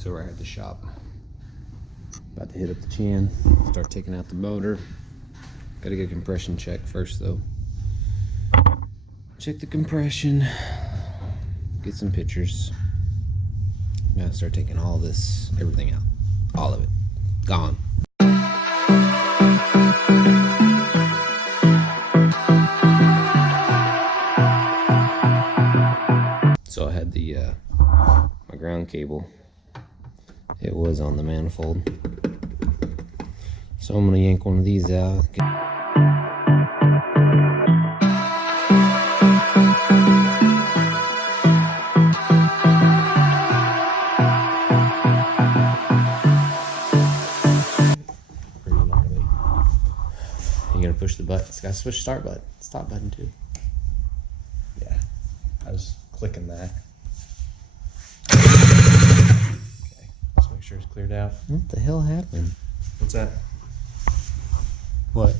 So we're at the shop. About to hit up the chin, start taking out the motor. Gotta get a compression check first though. Check the compression, get some pictures. Gotta start taking all this, everything out. All of it, gone. So I had the my ground cable. It was on the manifold. So I'm gonna yank one of these out. Pretty gnarly. You gonna push the button? It's got to push start button, stop button too. Yeah, I was clicking that. Just make sure it's cleared out. What the hell happened? What's that? What?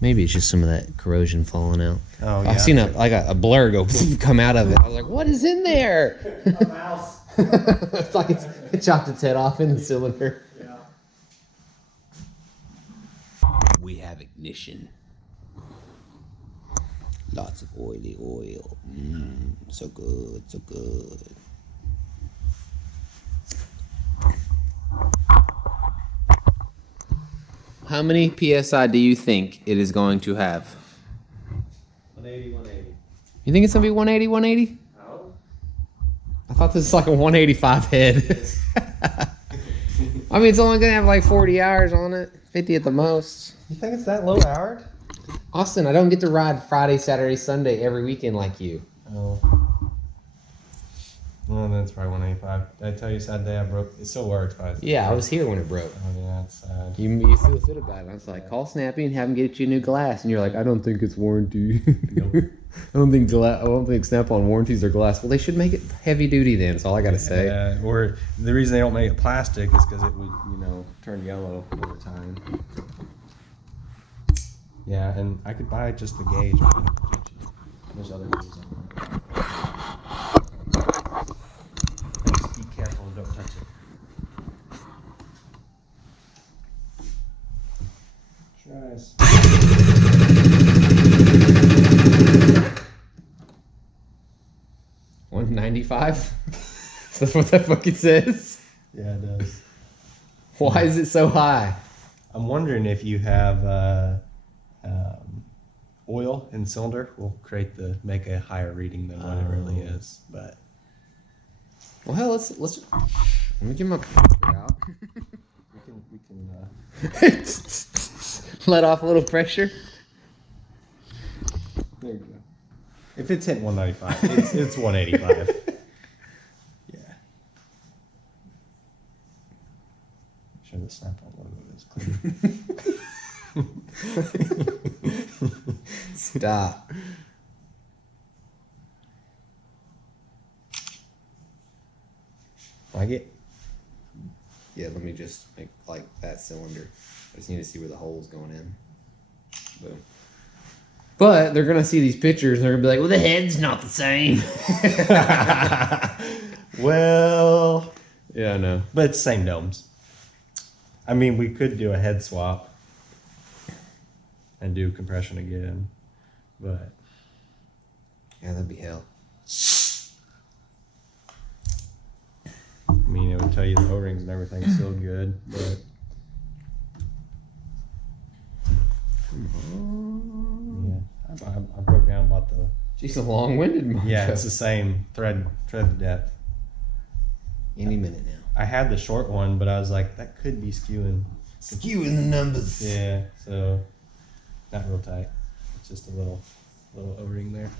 Maybe it's just some of that corrosion falling out. Oh, yeah. I seen a blur go come out of it. I was like, what is in there? A mouse. It's like it chopped its head off in the cylinder. Yeah. We have ignition. Lots of oily oil. So good, so good. How many PSI do you think it is going to have? 180, 180. You think it's going to be 180, 180? Oh. I thought this was like a 185 head. I mean, it's only going to have like 40 hours on it. 50 at the most. You think it's that low powered? Austin, I don't get to ride Friday, Saturday, Sunday every weekend like you. Oh. Well, then it's probably 185. Did I tell you Saturday I broke? It still works, but Yeah, I was here when it broke. oh yeah, it's sad. You feel fit about it. I was like, call Snappy and have him get you a new glass. And you're like, I don't think it's warranty. Nope. I don't think Snap-on warranties their glass. Well, they should make it heavy duty then. That's all I gotta say. Or the reason they don't make it plastic is because it would, turn yellow over time. Yeah, and I could buy just the gauge. There's other gauges on there. Just be careful and don't touch it. Tries. 195? Is that what that fucking says? Yeah, it does. Why is it so high? I'm wondering if you have oil in cylinder will make a higher reading than what it really is. But Well, hell, let's let me get my paper out. we can Let off a little pressure. there you go. If it's hitting 195, it's 185. Yeah. Sure the Snap-on logo is clear. Stop. Like it? Yeah, let me just make like that cylinder. I just need to see where the hole's going in. Boom. But they're gonna see these pictures and they're gonna be like, well, the head's not the same. Well, Yeah, I know. but it's same domes. I mean, we could do a head swap and do compression again, but Yeah, that'd be hell. I mean, it would tell you the O-rings and everything's still good, but yeah, I broke down about the She's a long-winded motherfucker. yeah, it's the same thread depth. Any minute now. I had the short one, but I was like, that could be skewing. Skewing the numbers. Yeah, so not real tight. It's just a little O-ring there.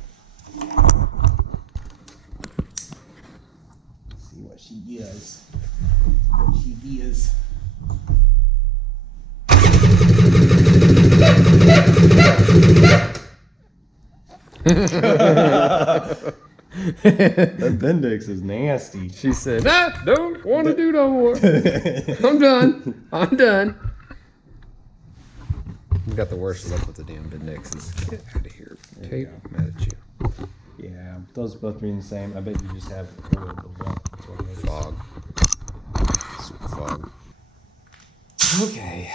Let's see what she does. What she does. That Bendix is nasty. She said, don't want to do no more. I'm done. I'm done. You got the worst luck with the damn Bendixes. Get out of here. Tape, I'm mad at you. Yeah, those both mean the same. I bet you just have oil build up. That's what it is. Fog. Okay.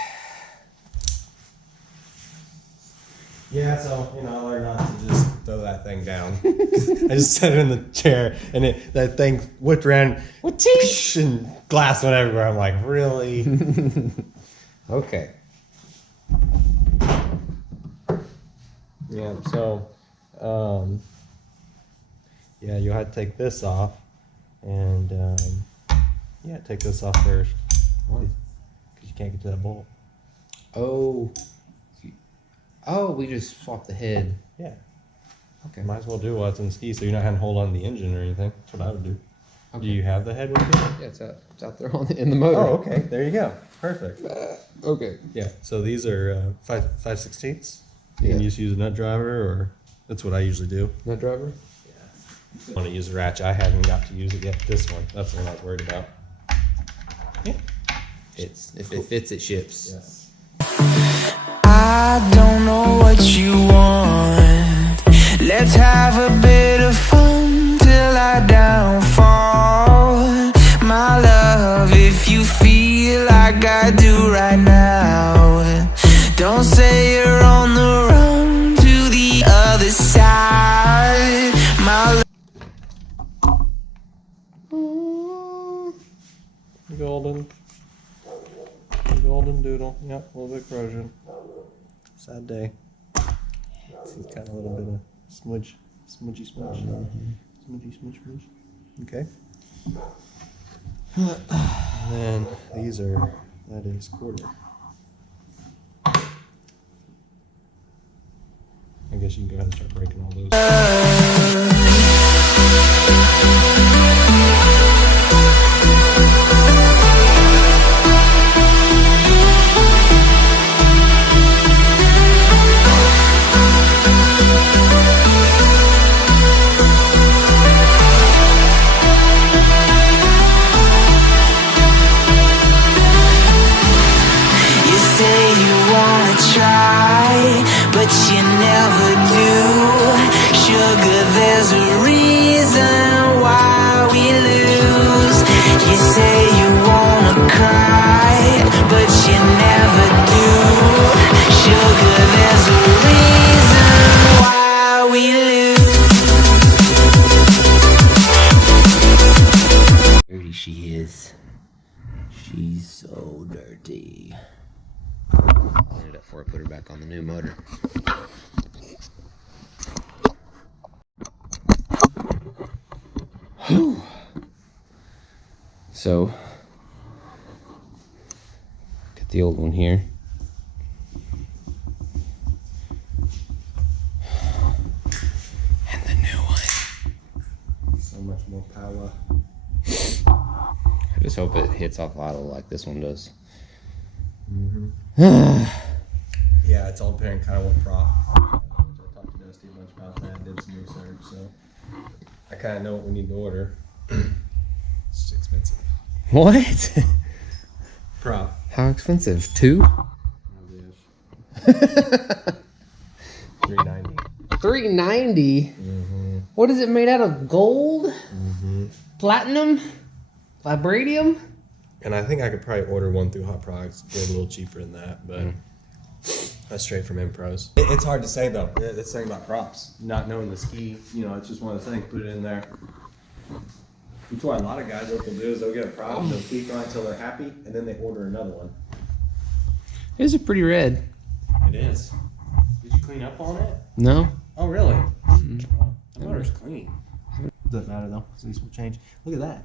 Yeah, so I learned not to just throw that thing down. I just set it in the chair, and that thing whipped around, and glass went everywhere. I'm like, really? Okay. Yeah. So, yeah, you had to take this off, and yeah, take this off first, because you can't get to that bolt. Oh. Oh, we just swapped the head. Yeah. Okay. Might as well do while it's in ski, so you're not having to hold on to the engine or anything. That's what I would do. Okay. Do you have the head with you? Yeah, it's out there in the motor. Oh, okay. There you go. Perfect. Okay. Yeah. So these are 5/16. You Yeah. can just use a nut driver, or that's what I usually do. Nut driver? I want to use a ratchet. I haven't got to use it yet. This one. That's the one I was worried about. Yeah. If it fits, it ships. Yes. I don't know what you want. Let's have a bit of fun till I downfall. My love, if you feel like I do right now, don't say you're on the run to the other side. My love. Golden doodle. Yep, a little bit corrosion. Sad day. He's got a little bit of smudgy. Smudgy. Okay. And then these are, that is quarter. I guess you can go ahead and start breaking all those. But you never do. Sugar, there's a reason why we lose. You say you wanna cry, but you never do. Sugar, there's a reason why we lose. Dirty she is. She's so dirty. Clean it up before I put her back on the new motor. Whew. So, got the old one here. And the new one. So much more power. I just hope it hits off idle like this one does. Yeah, it's all depending kind of what prop. I talked to Dusty a bunch about that, did some research, so I kind of know what we need to order. It's expensive. What? Prop. How expensive? 2? $390. $390? What is it made out of? Gold? Platinum? Vibranium? And I think I could probably order one through Hot Products, get a little cheaper than that, but that's straight from Impros. It's hard to say though. That's the thing about props. Not knowing the ski, it's just one of the things. Put it in there. That's why a lot of guys, what they'll do is they'll get a prop, they'll tweak on it until they're happy, and then they order another one. Is it pretty red? It is. Did you clean up on it? No. Oh, really? Oh, I thought it was clean. Doesn't matter though. These will change. Look at that.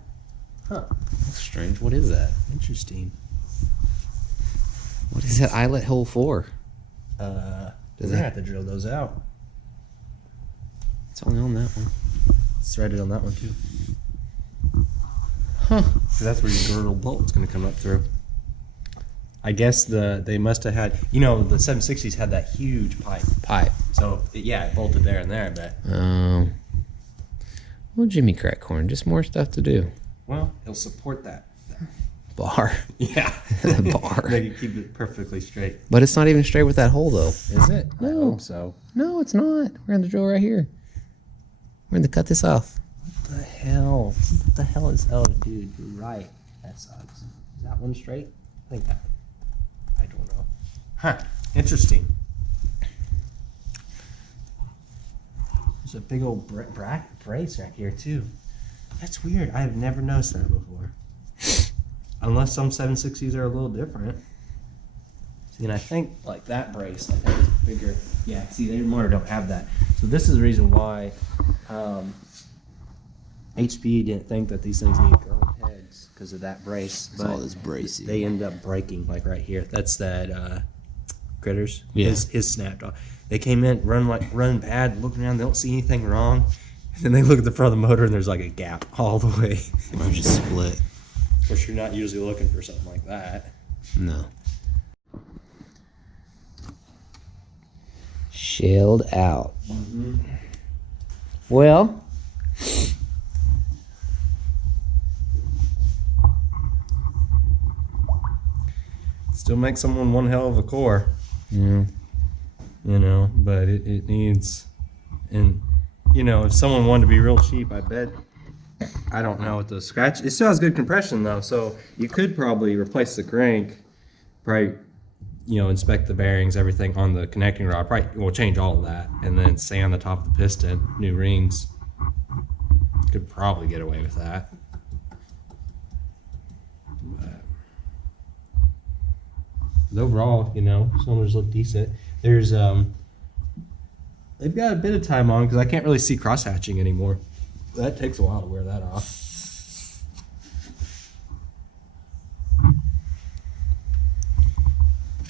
Huh. That's strange. What is that? Interesting. What is that eyelet hole for? We're gonna have to drill those out. It's only on that one. It's threaded on that one too. Huh. So that's where your girdle bolt's gonna come up through. I guess they must have had, the 760s had that huge pipe. So it bolted there and there, but. Well, Jimmy Crackhorn, just more stuff to do. Well, he'll support that. Bar. Yeah. Bar. Make it keep it perfectly straight. But it's not even straight with that hole, though. Is it? No. I hope so. No, it's not. We're going to drill right here. We're going to cut this off. What the hell? What the hell is... Oh, dude, you're right. That sucks. Is that one straight? I think that... Huh. Interesting. There's a big old brace right here too. That's weird. I have never noticed that before. Unless some 760s are a little different. See, and I think like that brace, I think is bigger. Yeah, see, they more don't have that. So this is the reason why HP didn't think that these things need grown heads because of that brace. It's all this bracing. They end up breaking, like right here. That's that Critters. Yeah. His snapped off. They came in, run bad, looking around, they don't see anything wrong. And then they look at the front of the motor and there's like a gap all the way. Or just split. Of course, you're not usually looking for something like that. No. Shelled out. Mm-hmm. Well, Still makes someone one hell of a core. yeah. You know, but it needs, and you know, if someone wanted to be real cheap, I bet, I don't know what the scratch, it still has good compression though, so you could probably replace the crank, probably, you know, inspect the bearings, everything on the connecting rod, probably, we'll change all of that, and then sand the top of the piston, new rings, could probably get away with that. But overall, you know, cylinders look decent. There's they've got a bit of time on because I can't really see cross hatching anymore. That takes a while to wear that off.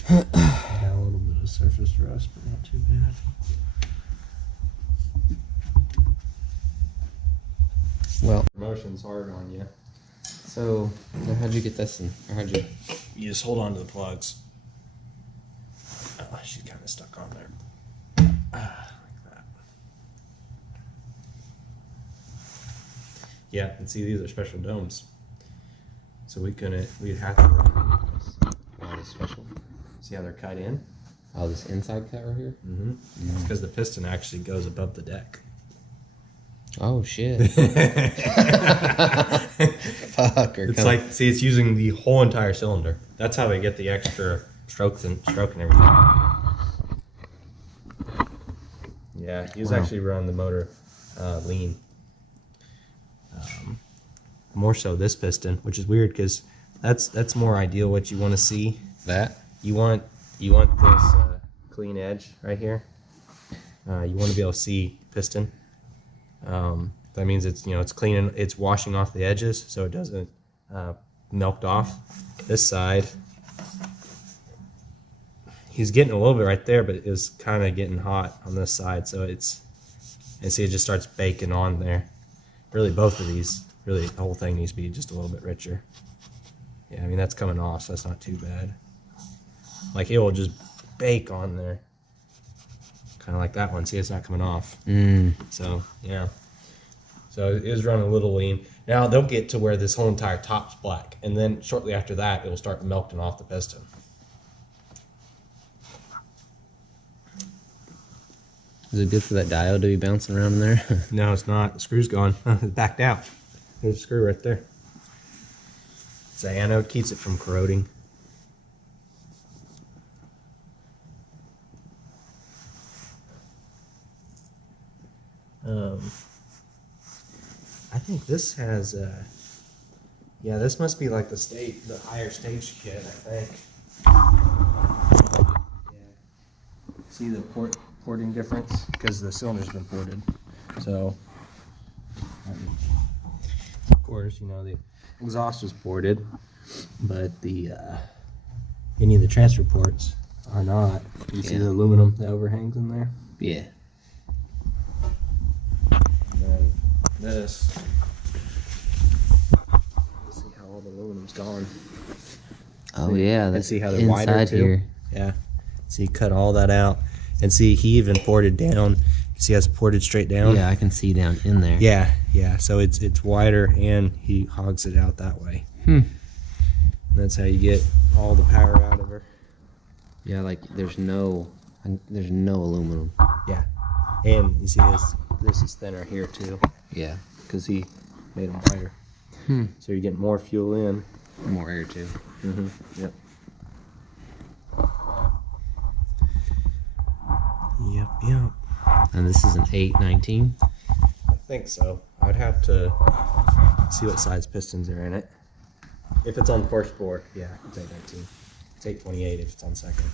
Got a little bit of surface rust, but not too bad. Well, Promotion's hard on you. so how'd you get this in? Or how'd you? You just hold on to the plugs. Oh, she's kind of stuck on there. Like that. Yeah, and see, these are special domes. So we'd have to run this. Oh, it's special. See how they're cut in? Oh, this inside cut right here? Mm-hmm. It's because the piston actually goes above the deck. Oh, shit. Fuck. It's like, see, it's using the whole entire cylinder. That's how they get the extra stroke and everything. Yeah, he was actually running the motor lean. More so this piston, which is weird because that's more ideal. What you want to see, that? you want this clean edge right here. You want to be able to see piston. That means it's, you know, it's clean and it's washing off the edges so it doesn't melt off. This side, he's getting a little bit right there, but it's kind of getting hot on this side, so it's, and see, it just starts baking on there. Really, both of these, really, the whole thing needs to be just a little bit richer. Yeah, I mean, that's coming off, so that's not too bad. Like, it will just bake on there. Kind of like that one. See, it's not coming off. So, yeah. So it is running a little lean. Now they'll get to where this whole entire top's black, and then shortly after that, it will start melting off the piston. Is it good for that diode to be bouncing around in there? No, it's not. The screw's gone. It's backed out. There's a screw right there. It's the anode, keeps it from corroding. I think this has, yeah, this must be like the higher stage kit, I think. Yeah. See the porting difference? Because the cylinder's been ported. So, of course, you know, the exhaust was ported, but the, any of the transfer ports are not. You see the aluminum that overhangs in there? Yeah. And then this, see how all the aluminum's gone. Oh yeah, And that's see how they're wider inside too? here. Yeah. See, cut all that out. And see, he even ported down. See how it's ported straight down? Yeah, I can see down in there. Yeah, yeah. So it's wider and he hogs it out that way. And that's how you get all the power out of her. Yeah, like there's no aluminum. Yeah. And you see this is thinner here too. Yeah. Because he made them wider. So you're getting more fuel in. More air too. Yep. Yeah. And this is an 819. I think so. I'd have to see what size pistons are in it. If it's on first bore, yeah, it's 819. It's 828 if it's on second.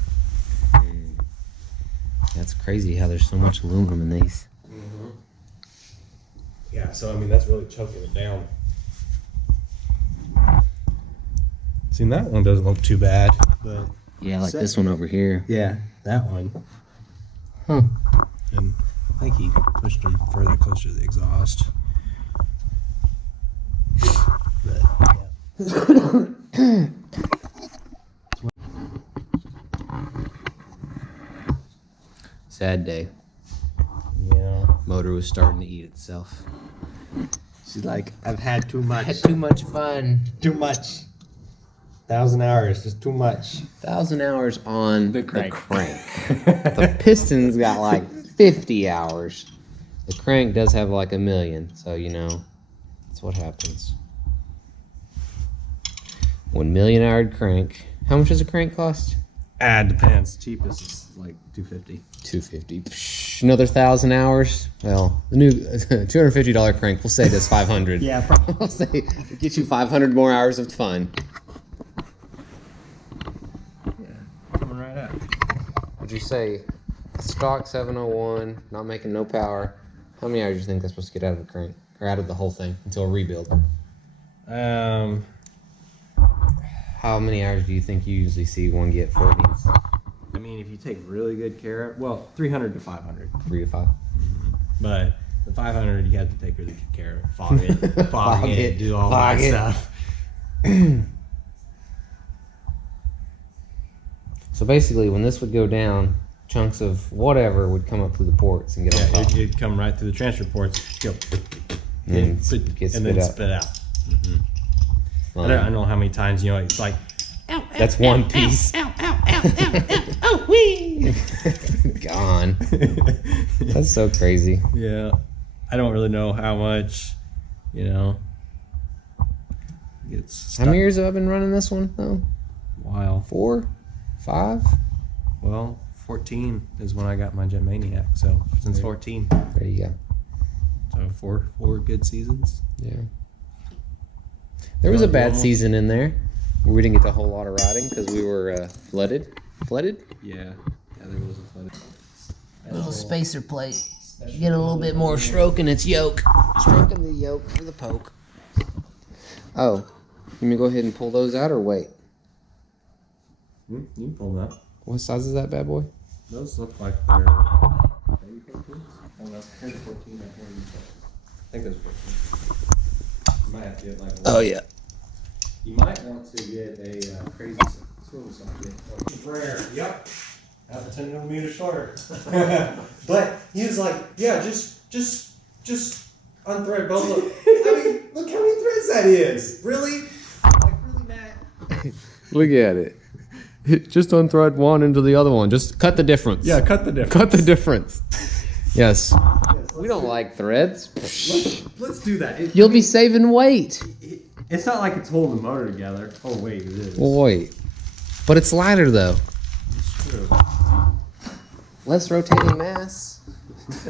That's crazy how there's so much aluminum in these. Mm-hmm. Yeah, so I mean that's really choking it down. See, that one doesn't look too bad, but Yeah, like this one over here. yeah, that one. Huh. And I think he pushed them further closer to the exhaust. But, yeah. Sad day. Yeah. Motor was starting to eat itself. She's like, I've had too much. Had too much fun. Too much. 1,000 hours, just too much. 1,000 hours on the crank. The piston's got like 50 hours. The crank does have like 1,000,000, so you know, that's what happens. 1,000,000 hour crank. How much does a crank cost? Depends. Cheapest is like $250. $250. Psh, another 1,000 hours. Well, the new $250 crank, we'll say that's 500. Yeah, probably. I'll say it'll get you 500 more hours of fun. Coming right up. Would you say stock 701, not making no power? How many hours do you think that's supposed to get out of the crank or out of the whole thing until a rebuild? How many hours do you think you usually see one get for these? I mean, if you take really good care of, well, 300 to 500. 3 to 5. But the 500, you have to take really good care of. Fog it, do all fog that it. stuff. So basically, when this would go down, chunks of whatever would come up through the ports and get on top. It'd come right through the transfer ports, go, And and get then spit out. spit out. I Fun. don't know how many times, you know, it's like, That's one piece. oh, wee! Gone. That's so crazy. Yeah. I don't really know how much, you know. It's How many years have I been running this one though? While. 4? 5? Well, 14 is when I got my Jet Maniac, so since 14. There you go. So four good seasons. Yeah. There was a bad Almost. season in there where we didn't get a whole lot of riding because we were flooded. Flooded? Yeah. Yeah, there was a flood. Little spacer plate. Get a little bit more stroke in its yoke. Stroking the yoke for the poke. Oh, you mean go ahead and pull those out or wait? You can pull that. What size is that bad boy? Those look like they're maybe 14s. I don't know. Here's 14. I think there's 14. You might have to get like a Oh yeah. You might want to get a crazy swivel socket. Rare. Yep. Half a 10mm shorter. But he was like, yeah, just unthread both of them. I mean, look how many threads that is. Really? Like, really, Matt? Look at it. Just unthread one into the other one. Just cut the difference. Yeah, cut the difference. Cut the difference. Yes. Yes, We don't like threads. Let's do that. You'll be saving weight. It's not like it's holding the motor together. Oh, wait, it is. Well, wait. But it's lighter though. It's true. Less rotating mass.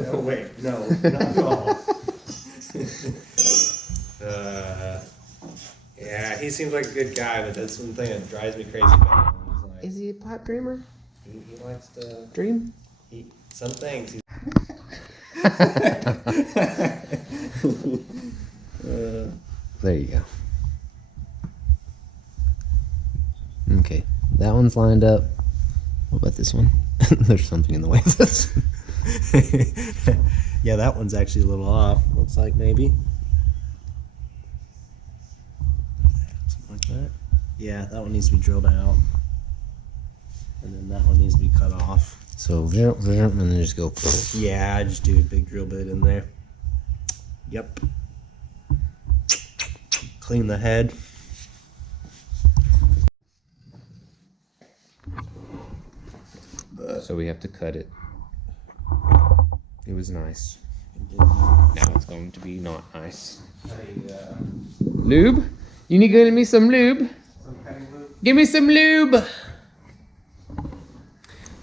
Oh, wait. No, not at all. Yeah, he seems like a good guy, but that's one thing that drives me crazy about him. He's like, Is he a pipe dreamer? he likes to Dream? eat some things. There you go. Okay, that one's lined up. What about this one? There's something in the way of this. Yeah, that one's actually a little off. Looks like maybe. Something like that. Yeah, that one needs to be drilled out. And then that one needs to be cut off. So, and then just go. Yeah, I just do a big drill bit in there. Yep. Clean the head. So we have to cut it. It was nice. Now it's going to be not nice. Lube? You need to give me some lube? Give me some lube!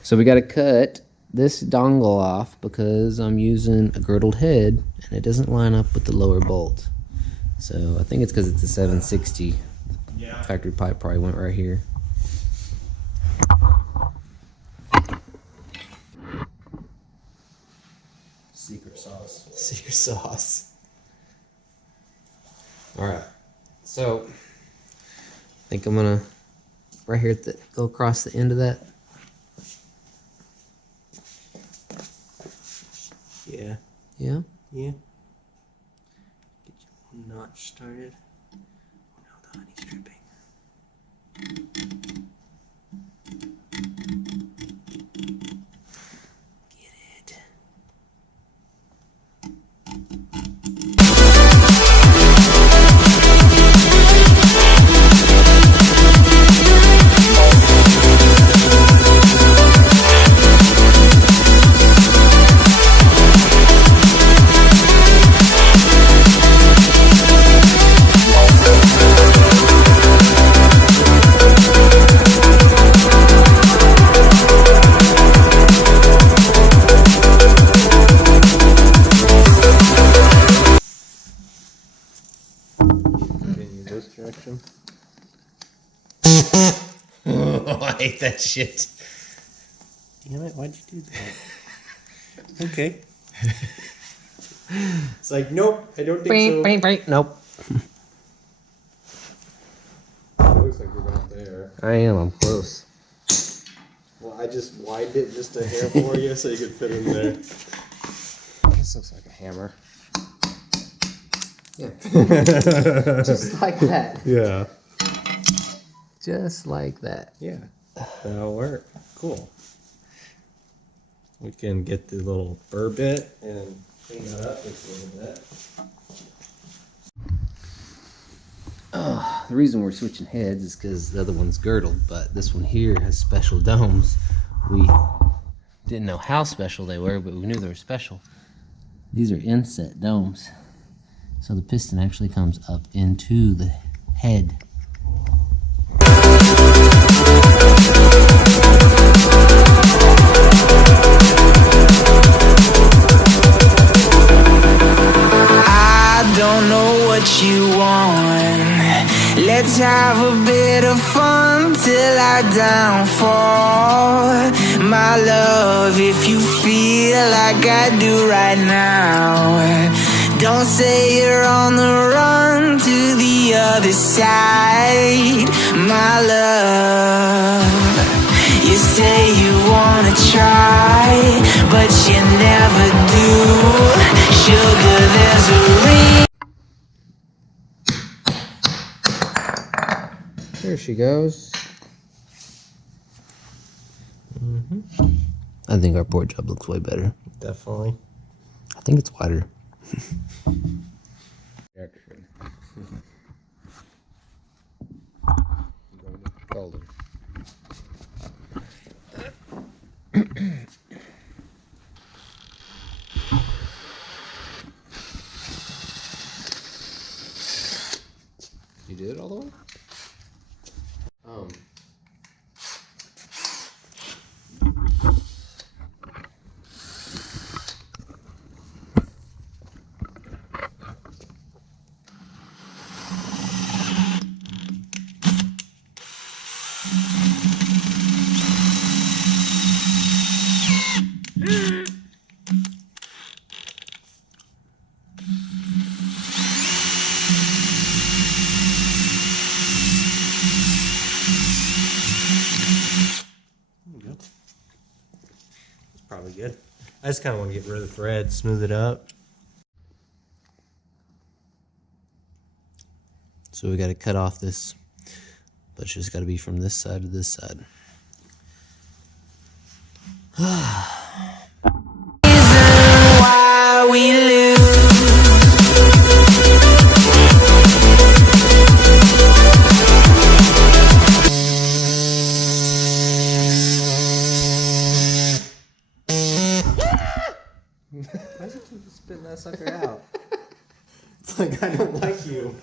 So we got to cut this dongle off because I'm using a girdled head and it doesn't line up with the lower bolt. So I think it's because it's a 760. Yeah. Factory pipe probably went right here. Secret sauce. Secret sauce. Alright. So I think I'm gonna right here at the go across the end of that. Yeah. Yeah. Yeah. Get your notch started. Oh no, the honey's dripping. Get it. This direction. Oh, I hate that shit. Damn it, why'd you do that? Okay. It's like, nope, I don't think so. Nope. Looks like we're about there. I am. I'm close. Well, I just widened it just a hair for you so you could fit in there. This looks like a hammer. Yeah. Just like that. Yeah. Just like that. Yeah. That'll work. Cool. We can get the little burr bit and clean that up just a little bit. The reason we're switching heads is because the other one's girdled, but this one here has special domes. We didn't know how special they were, but we knew they were special. These are inset domes. So the piston actually comes up into the head. I don't know what you want. Let's have a bit of fun till I downfall. My love, if you feel like I do right now, don't say you're on the run to the other side. My love, you say you wanna try, but you never do. Sugar, there's a ring. There she goes. I think our port job looks way better. Definitely. I think it's wider. Golden. You did it all the way? Probably good. I just kind of want to get rid of the thread, smooth it up. So we got to cut off this, but it's just got to be from this side to this side. Why we lose. Why does it keep spitting that sucker out? It's like, I don't like you.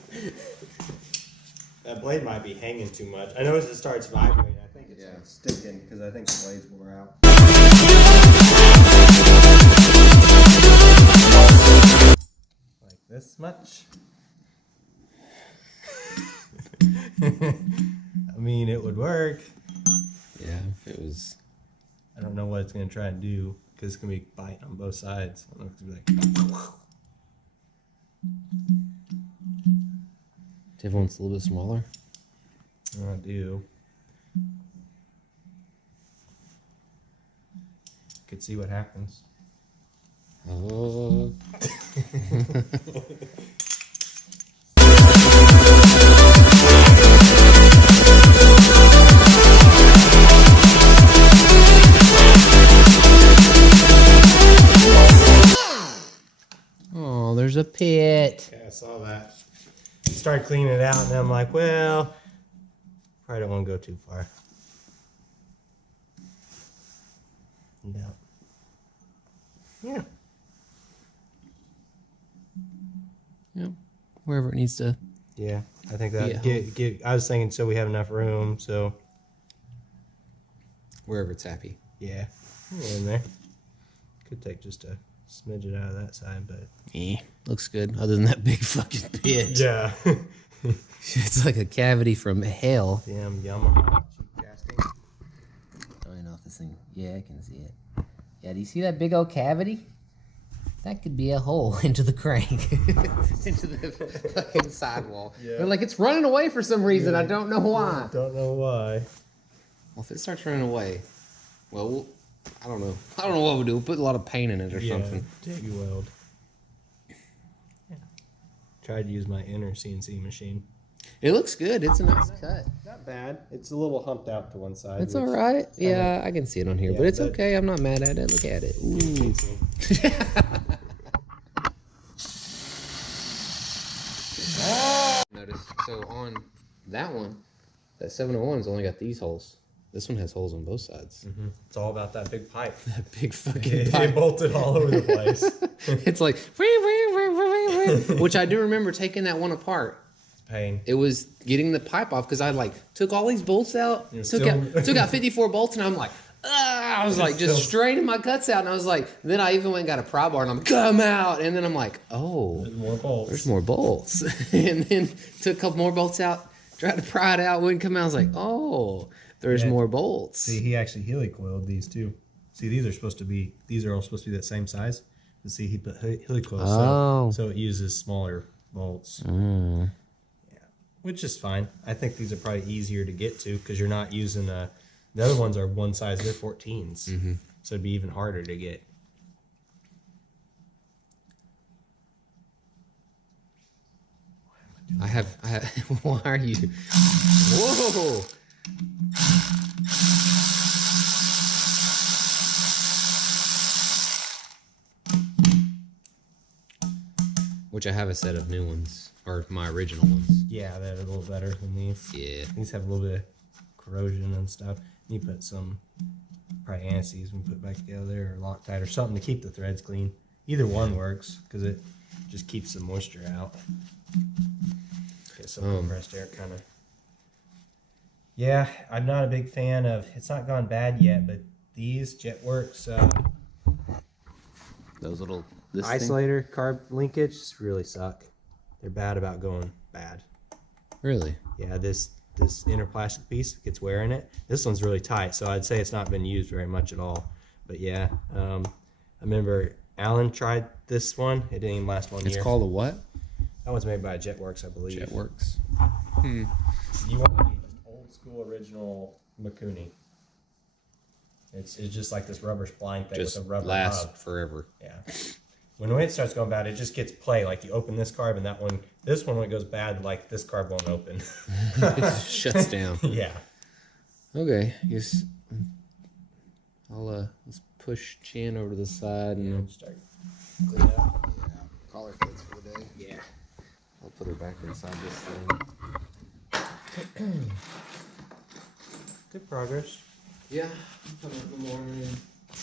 That blade might be hanging too much. I noticed it starts vibrating. I think it's sticking because I think the blade's wore out. this much. I mean, it would work. Yeah, if it was. I don't know what it's going to try and do because it's going to be biting on both sides. I don't know if it's going to be like. Do you have one that's a little bit smaller? I do. Could see what happens. Oh. Oh, there's a pit. Yeah, I saw that. Started cleaning it out, and I'm like, well, probably don't want to go too far. No. Yeah. Yep. Wherever it needs to. Yeah, I think Yeah. that. I was thinking so we have enough room, so. Wherever it's happy. Yeah, in there. Could take just a smidge it out of that side, but. Looks good. Other than that big fucking pit. Yeah. It's like a cavity from hell. Damn Yamaha cheap casting. I don't know if this thing. Yeah, I can see it. Yeah, do you see that big old cavity? That could be a hole into the crank, into the fucking sidewall. Yeah. But like it's running away for some reason. I don't know why. Don't know why. Well, if it starts running away, well, I don't know. I don't know what we'll do. We'll put a lot of paint in it or something. TIG weld. Yeah. Tried to use my inner CNC machine. It looks good. It's a nice cut. Not bad. It's a little humped out to one side. It's all right. Yeah, I can see it on here, Yeah, but it's but- okay. I'm not mad at it. Look at it. Ooh. Notice, so on that one, that 701's only got these holes. This one has holes on both sides. Mm-hmm. It's all about that big pipe. That big fucking It pipe. bolted all over the place. It's like, which I do remember taking that one apart. It's pain. It was getting the pipe off because I like took all these bolts out, You're took out 54 bolts, and I'm like, I was like just straining my guts out, and I was like, then I even went and got a pry bar, and I'm come out, and then I'm like, oh, There's more bolts. there's more bolts, and then took a couple more bolts out, tried to pry it out, wouldn't come out. I was like, oh, there's Yeah. more bolts. See, he actually helicoiled these too. See, these are all supposed to be that same size. But see, he put helicoils Oh. so it uses smaller bolts. Mm. Yeah, which is fine. I think these are probably easier to get to because you're not using the other ones are one size. They're 14s, so it'd be even harder to get. I have. Why are you? Whoa! Which I have a set of new ones, or my original ones. Yeah, they're a little better than these. Yeah. These have a little bit of corrosion and stuff. You put some probably anti-seize and put back together or Loctite or something to keep the threads clean. Either one works because it just keeps the moisture out. Get some compressed air kind of. Yeah, I'm not a big fan of. It's not gone bad yet, but these JetWorks Those little isolator carb linkage really suck. They're bad about going bad. Really? Yeah, this inner plastic piece gets wear in it. This one's really tight, so I'd say it's not been used very much at all. But yeah, I remember Alan tried this one. It didn't even last 1 year. It's called a what? That one's made by JetWorks, I believe. JetWorks. You want to be just old school original Mikuni. It's just like this rubber spline thing Just with a rubber lasts hub. forever. Yeah. When it starts going bad, it just gets play. Like you open this carb and that one, this one when it goes bad, like this carb won't open. It shuts down. Yeah. Okay. Guess I'll let's push Chin over to the side and Start clean up. yeah, collar fits for the day. Yeah. I'll put her back inside this thing. Good progress. Yeah, I'm coming up in the morning.